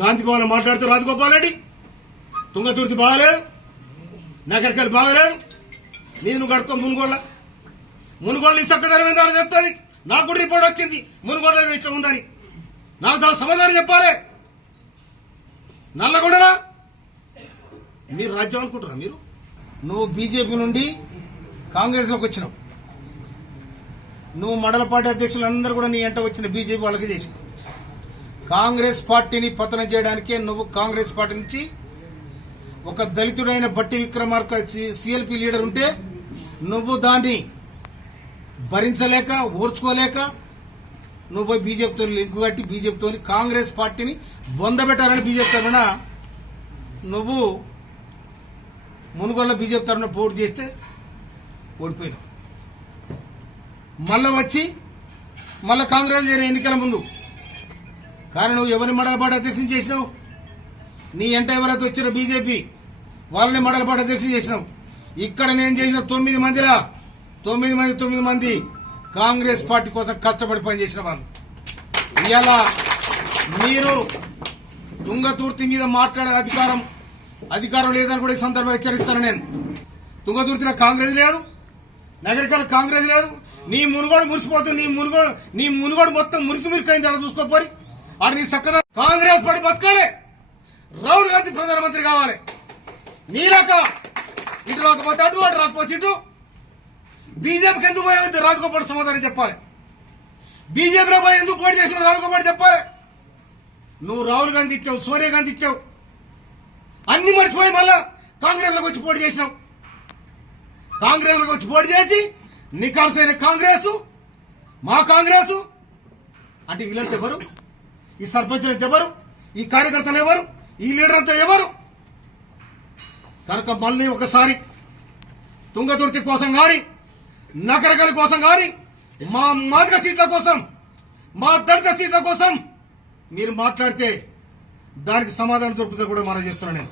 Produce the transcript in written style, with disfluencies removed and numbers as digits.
గాంధీ భవన్ మాట్లాడుతూ రాజగోపాల్ రెడ్డి తుంగతుర్తి బాగలేదు, నగరికల్ బాగలేదు, నీది నువ్వు కడుక్కో. మునుగోళ్ళ నీ చక్కదనం ఏందని చెప్తుంది. నాకు కూడా రిపోర్ట్ వచ్చింది మునుగోళ్ళ ఇష్టం ఉందని. నాకు దాని సమాధానం చెప్పాలి. నల్లగొండరా మీరు రాజ్యం అనుకుంటారా? మీరు నువ్వు బీజేపీ నుండి కాంగ్రెస్ లోకి వచ్చినావు. నువ్వు మండల పార్టీ అధ్యక్షులందరూ కూడా నీ ఎంట వచ్చిన బీజేపీ వాళ్ళకి చేసినావు. కాంగ్రెస్ పార్టీని పతనం చేయడానికే నువ్వు కాంగ్రెస్ పార్టీ నుంచి ఒక దళితుడైన బట్టి విక్రమార్క సిఎల్పి లీడర్ ఉంటే నువ్వు దాన్ని భరించలేక ఓర్చుకోలేక నువ్వు పోయి బీజేపీతో లింకు కట్టి బీజేపీతో కాంగ్రెస్ పార్టీని బొందబెట్టాలని బీజేపీ తరఫున నువ్వు మునుగోళ్ళ బీజేపీ తరఫున పోటీ చేస్తే ఓడిపోయినావు. మళ్ళా వచ్చి మళ్ళా కాంగ్రెస్ జరిగిన ఎన్నికల ముందు కానీ నువ్వు ఎవరిని మండల పార్టీ అధ్యక్షుని చేసినావు? నీ ఎంట ఎవరైతే వచ్చిన బీజేపీ వాళ్ళని మండల పార్టీ అధ్యక్షుని చేసినావు. ఇక్కడ నేను చేసిన 9 మంది కాంగ్రెస్ పార్టీ కోసం కష్టపడి పనిచేసిన వాళ్ళు. ఇవాళ మీరు తుంగతుర్తి మీద మాట్లాడే అధికారం లేదని కూడా ఈ సందర్భంగా హెచ్చరిస్తాను. నేను తుంగతుర్తిలో కాంగ్రెస్ లేదు, నగరికల్ కాంగ్రెస్ లేదు. నీ మునుగోడు మురిసిపోతుంది. నీ మునుగోడు మొత్తం మురికి అయింది. అలా చూసుకోపోయి ఆడ నీ చక్కగా కాంగ్రెస్ పార్టీ బతకాలి. రాహుల్ గాంధీ ప్రధానమంత్రి కావాలి. నీలాక ఇటు రాకపోతే అటు రాకపోతే ఇటు. బీజేపీకి ఎందుకు పోయే రాజగోపాల్ సమాధానం చెప్పాలి. బీజేపీలో పోయి ఎందుకు పోటీ చేసిన రాజగోపాల్ చెప్పాలి. నువ్వు రాహుల్ గాంధీ ఇచ్చావు, సోనియా గాంధీ ఇచ్చావు, అన్ని మర్చిపోయి మళ్ళా కాంగ్రెస్ లోకి వచ్చి పోటీ చేసినావు. కాంగ్రెస్ లోకి వచ్చి పోటీ చేసి నికార్సైన కాంగ్రెస్ మా కాంగ్రెస్ అంటే వీళ్ళంతా ఎవరు? ఈ సర్పంచ్ అంతా ఎవరు? ఈ కార్యకర్తలు ఎవరు? ఈ లీడర్ అంతా ఎవరు? కనుక మళ్ళీ ఒకసారి తుంగతుర్తి కోసం గాని నకరకల కోసం గాని మా మాదిగ సీట్ల కోసం మా దళిత సీట్ల కోసం మీరు మాట్లాడితే దానికి సమాధానం దొరుకుతుందో కూడా మనం చేస్తున్నాను నేను.